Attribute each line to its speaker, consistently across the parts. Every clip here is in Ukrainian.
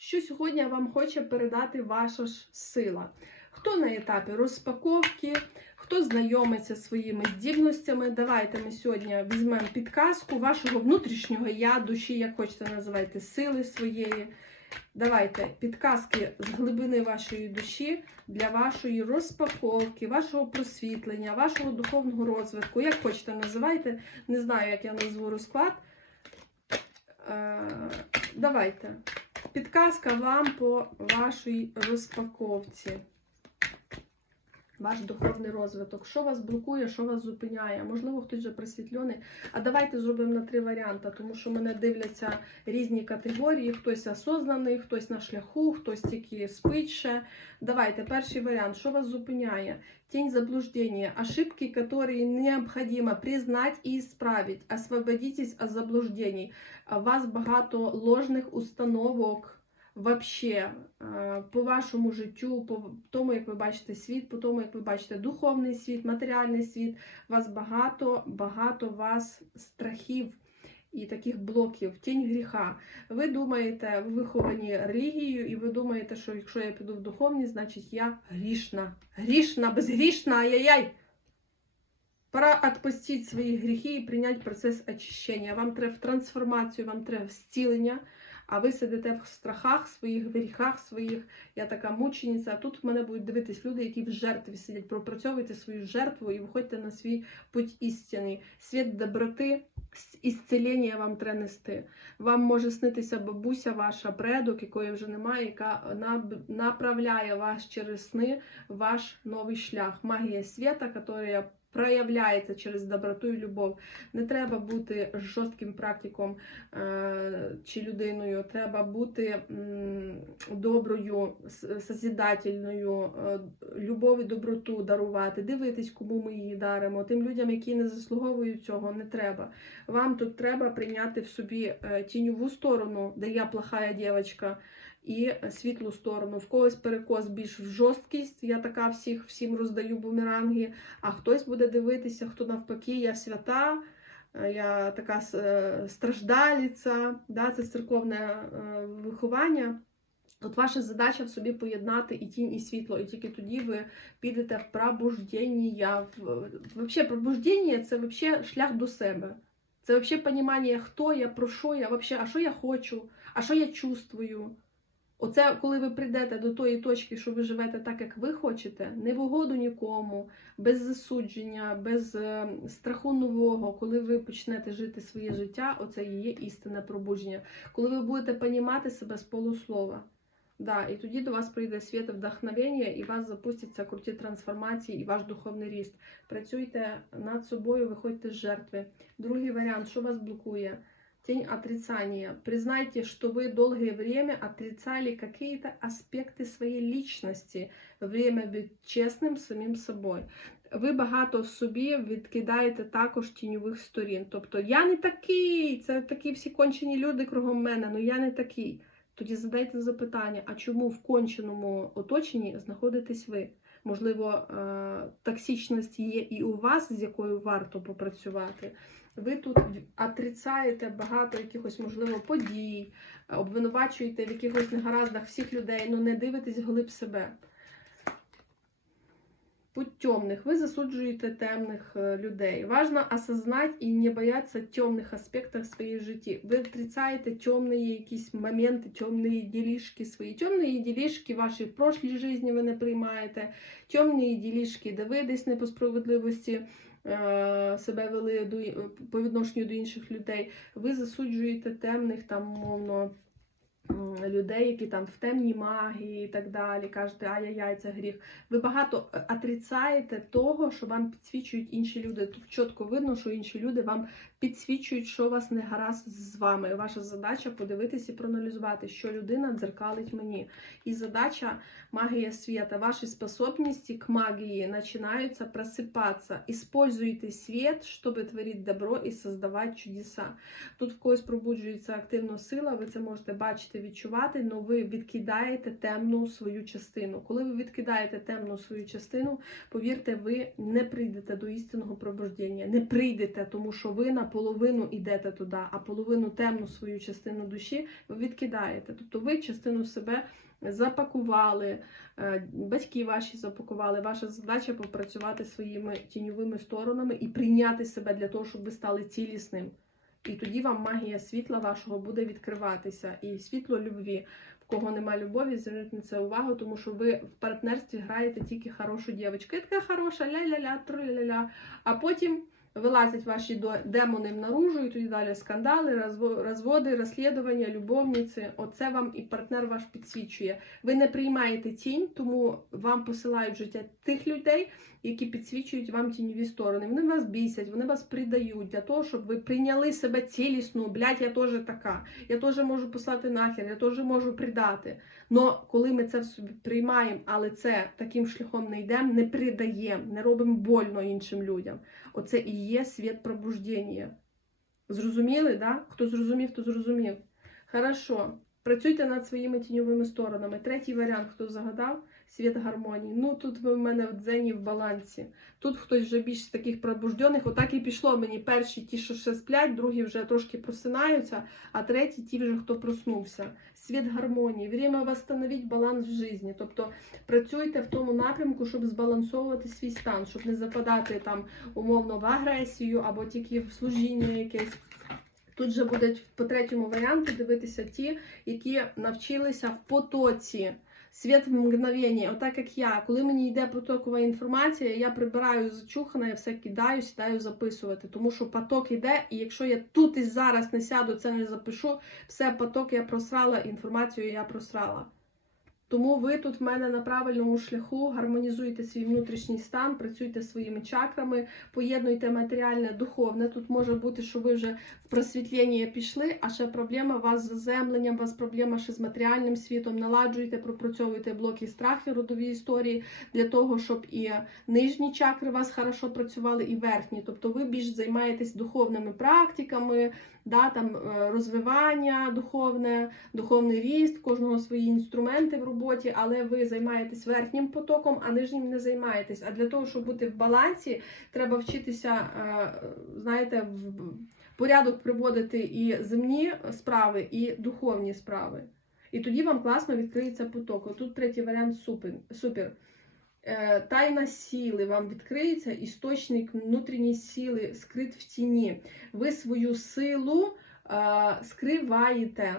Speaker 1: що сьогодні вам хоче передати ваша ж сила. Хто на етапі розпаковки, хто знайомиться зі своїми здібностями. Давайте ми сьогодні візьмемо підказку вашого внутрішнього я, душі, як хочете називайте, сили своєї. Давайте підказки з глибини вашої душі для вашої розпаковки, вашого просвітлення, вашого духовного розвитку. Як хочете називайте, не знаю, як я назву розклад. Е, Давайте. Підказка вам по вашій розпаковці. Ваш духовний розвиток. Що вас блокує, що вас зупиняє? Можливо, хтось вже просвітлений. А давайте зробимо на три варіанти, тому що мене дивляться різні категорії. Хтось осознаний, хтось на шляху, хтось тільки спить ще. Давайте, перший варіант. Що вас зупиняє? Тень заблуждения, ошибки, которые необходимо признать и исправить. Освободитесь от заблуждений. У вас багато ложних установок вообще е, по вашому життю, по тому, як ви бачите світ, по тому, як ви бачите духовний світ, матеріальний світ. Вас багато, багато вас страхів і таких блоків, тінь гріха. Ви думаєте, ви виховані релігією, і ви думаєте, що якщо я піду в духовність, значить я грішна. Грішна, безгрішна, ай-яй-яй! Пора відпустити свої гріхи і прийняти процес очищення. Вам треба трансформацію, вам треба в зцілення, а ви сидите в страхах своїх, в гріхах своїх. Я така мучениця. А тут в мене будуть дивитись люди, які в жертві сидять. Пропрацьовуйте свою жертву і виходьте на свій путь істини. Світ доброти, ісцілення вам треба нести. Вам може снитися бабуся ваша, предок, якої вже немає, яка направляє вас через сни ваш новий шлях. Магія світа, яка проявляється через доброту і любов. Не треба бути жорстким практиком е, чи людиною. Треба бути доброю, с- созидательною, е, любов і доброту дарувати, дивитись, кому ми її даримо. Тим людям, які не заслуговують цього, не треба. Вам тут треба прийняти в собі е, тіньову сторону, де я плохая дівчинка, і світлу сторону. В когось перекос більш в жорсткість. Я така всіх всім роздаю бумеранги, а хтось буде дивитися, хто навпаки, я свята. е, Я така е, страждаліця, да, це церковне е, виховання. От ваша задача в собі поєднати і тінь, і світло, і тільки тоді ви підете в пробуждення. Взагалі, пробуждення це вообще шлях до себе. Це взагалі розуміння, хто я, про що я, вообще, а що я хочу, а що я чувствую. Оце, коли ви прийдете до тої точки, що ви живете так, як ви хочете, не в угоду нікому, без засудження, без е, страху нового, коли ви почнете жити своє життя, оце і є істинне пробудження. Коли ви будете понімати себе з полуслова. Да, і тоді до вас прийде світ вдохновення, і вас запустяться круті трансформації і ваш духовний ріст. Працюйте над собою, виходьте з жертви. Другий варіант, що вас блокує? Тень отрицания. Признайте, что вы долгое время отрицали какие-то аспекты своей личности. Время быть чесним з самим собою. Ви багато в собі відкидаєте також тіньових сторін. Тобто я не такий, це такі всі кончені люди кругом мене, але я не такий. Тоді задайте запитання, а чому в конченому оточенні знаходитесь ви? Можливо, е, токсичність є і у вас, з якою варто попрацювати. Ви тут отрицаєте багато якихось, можливо, подій, обвинувачуєте в якихось негараздах всіх людей, але не дивитесь глиб себе. Путь темних. Ви засуджуєте темних е, людей. Важно осознать і не бояться темних аспектів в своїй житті. Ви отрицаєте темні якісь моменти, темні ділішки свої. Темні ділішки ваші в прошлій житті ви не приймаєте. Темні ділішки, де ви десь не по справедливості себе вели до, по відношенню до інших людей. Ви засуджуєте темних там, мовно, людей, які там в темній магії і так далі. Кажете, ай-яй-яй, це гріх. Ви багато е, отрицаєте того, що вам підсвічують інші люди. Тут чітко видно, що інші люди вам підсвічують, що у вас не гаразд з вами. Ваша задача подивитися і проаналізувати, що людина дзеркалить мені. І задача магія света. Ваші способности к магии начинаются просыпаться. Используйте свет, чтобы творить добро і создавати чудеса. Тут в когось пробуджується активна сила, ви це можете бачити, відчувати. але ви відкидаєте темну свою частину. Коли ви відкидаєте темну свою частину, повірте, ви не прийдете до істинного пробуждення. Не прийдете, тому що ви наполовину йдете туди, а половину темну свою частину душі ви відкидаєте. Тобто ви частину себе запакували, е, батьки ваші запакували. Ваша задача попрацювати своїми тіньовими сторонами і прийняти себе для того, щоб ви стали цілісним. І тоді вам магія світла вашого буде відкриватися. І світло любві. В кого нема любові, зверніть на це увагу, тому що ви в партнерстві граєте тільки хорошу дівчинку. Така хороша, ля-ля-ля, тру-ля-ля. А потім вилазять ваші демони наружу, і тоді далі скандали, розво- розводи, розслідування, любовниці. Оце вам і партнер ваш підсвічує. Ви не приймаєте тінь, тому вам посилають життя тих людей, які підсвічують вам тіньові сторони. Вони вас бісять, вони вас придають для того, щоб ви прийняли себе цілісну. Блядь, я теж така. Я теж можу послати нахер, я теж можу придати. Но коли ми це в собі приймаємо, але це таким шляхом не йдемо, не придаємо, не робимо больно іншим людям. Оце і є світ пробуждення. Зрозуміли, да? Хто зрозумів, то зрозумів. Хорошо. Працюйте над своїми тіньовими сторонами. Третій варіант, хто загадав, світ гармонії. Ну тут в мене в дзені в балансі. Тут хтось вже більш таких пробуждених. Отак і пішло мені. Перші ті, що ще сплять, другі вже трошки просинаються, а треті ті вже хто проснувся. Світ гармонії. Время восстановити баланс в житті. Тобто працюйте в тому напрямку, щоб збалансовувати свій стан, щоб не западати там умовно в агресію або тільки в служіння якесь. Тут же будуть по третьому варіанту дивитися ті, які навчилися в потоці. Світ в мгновенні, отак як я, коли мені йде потокова інформація, я прибираю зачухана, я все кидаю, сідаю записувати, тому що поток йде, і якщо я тут і зараз не сяду, це не запишу, все поток я просрала, інформацію я просрала. Тому ви тут в мене на правильному шляху, гармонізуйте свій внутрішній стан, працюйте своїми чакрами, поєднуйте матеріальне, духовне. Тут може бути, що ви вже в просвітлення пішли, а ще проблема у вас з заземленням, у вас проблема ще з матеріальним світом. Наладжуйте, пропрацьовуйте блоки страхи, родові історії для того, щоб і нижні чакри у вас хорошо працювали, і верхні. Тобто ви більш займаєтесь духовними практиками, да, там, е, розвивання духовне, духовний ріст, кожного свої інструменти в роботі, але ви займаєтесь верхнім потоком, а нижнім не займаєтесь. А для того, щоб бути в балансі, треба вчитися, е, знаєте, в порядок приводити і земні справи, і духовні справи. І тоді вам класно відкриється поток. Отут третій варіант супер. Е, Тайна сили вам відкриється, істочник внутрішньої сили скрит в тіні. Ви свою силу скриваєте.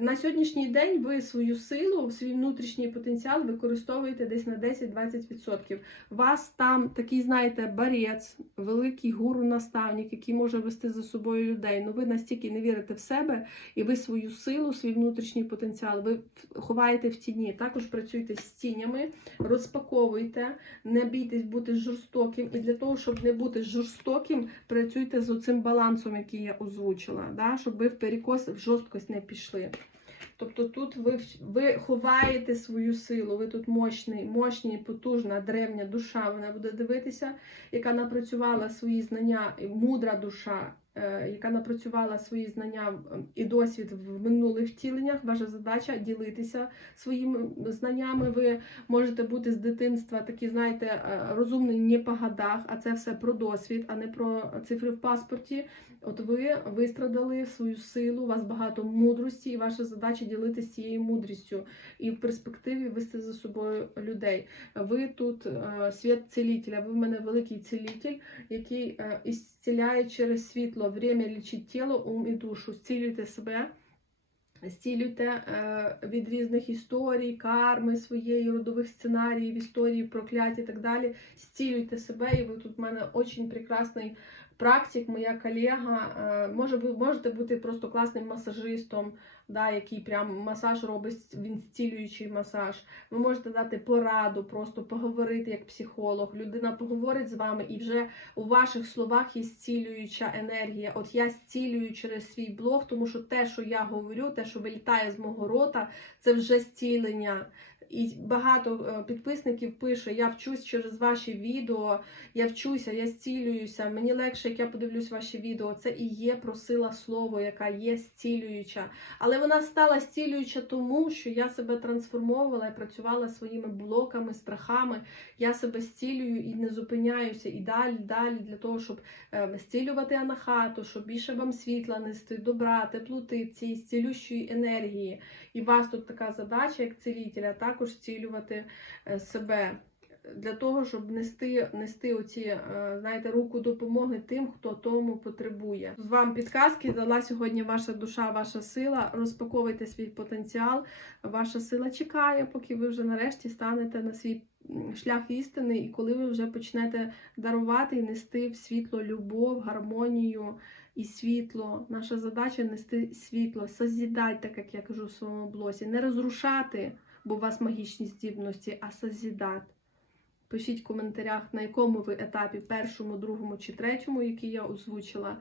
Speaker 1: На сьогоднішній день ви свою силу, свій внутрішній потенціал використовуєте десь на 10-20%. Вас там такий, знаєте, борець, великий гуру-наставник, який може вести за собою людей. Ну ви настільки не вірите в себе, і ви свою силу, свій внутрішній потенціал, ви ховаєте в тіні. Також працюйте з тінями, розпаковуйте, не бійтесь бути жорстоким. І для того, щоб не бути жорстоким, працюйте з оцим балансом, який я озвучила, да? щоб ви в перекос, в жорсткость не пішли. Тобто тут ви, ви ховаєте свою силу, ви тут мощний, мощний, потужна, древня душа. Вона буде дивитися, яка напрацювала свої знання, мудра душа, яка напрацювала свої знання е, і досвід в минулих втіленнях. Ваша задача ділитися своїми знаннями. Ви можете бути з дитинства такі, знаєте, е, розумний не по годах, а це все про досвід, а не про цифри в паспорті. От ви вистрадали свою силу, у вас багато мудрості, і ваша задача ділитися цією мудрістю і в перспективі вести за собою людей. Ви тут е, світ цілителя, ви в мене великий цілитель, який е, ісціляє через світло, время лічить тіло, ум і душу. Зцілюйте себе. Зцілюйте е, від різних історій, карми своєї, родових сценаріїв, історії, прокляття і так далі. Зцілюйте себе, і ви тут в мене дуже прекрасний практик, моя колега. Е, може, ви можете бути просто класним масажистом, да, який прям масаж робить, він зцілюючий масаж. Ви можете дати пораду, просто поговорити як психолог. Людина поговорить з вами, і вже у ваших словах є зцілююча енергія. От я зцілюю через свій блог, тому що те, що я говорю, те, що вилітає з мого рота, це вже зцілення. І багато е, підписників пише: я вчусь через ваші відео, я вчуся, я зцілююся. Мені легше, як я подивлюсь ваші відео. Це і є просила слово, яка є зцілююча. Але вона стала зцілююча тому, що я себе трансформовувала і працювала своїми блоками, страхами. Я себе зцілюю і не зупиняюся. І далі, далі для того, щоб е, зцілювати анахату, щоб більше вам світла нести, добра, теплоти, цієї зцілющої енергії. І вас тут така задача, як цілителя, також зцілювати е, себе. Для того, щоб нести, нести оці, е, знаєте, руку допомоги тим, хто тому потребує. Вам підказки дала сьогодні ваша душа, ваша сила. Розпаковуйте свій потенціал. Ваша сила чекає, поки ви вже нарешті станете на свій шлях істини, і коли ви вже почнете дарувати і нести в світло любов, гармонію і світло. Наша задача нести світло, созідати, так як я кажу в своєму блозі, не розрушати, бо у вас магічні здібності, а созідати. Пишіть в коментарях, на якому ви етапі, першому, другому чи третьому, який я озвучила.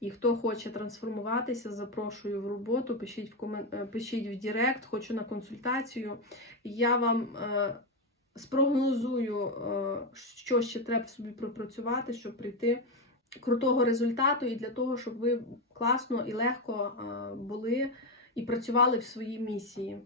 Speaker 1: І хто хоче трансформуватися, запрошую в роботу. Пишіть в комен... е, пишіть в Директ, хочу на консультацію. Я вам е, спрогнозую, е, що ще треба собі пропрацювати, щоб прийти крутого результату, і для того, щоб ви класно і легко е, були і працювали в своїй місії.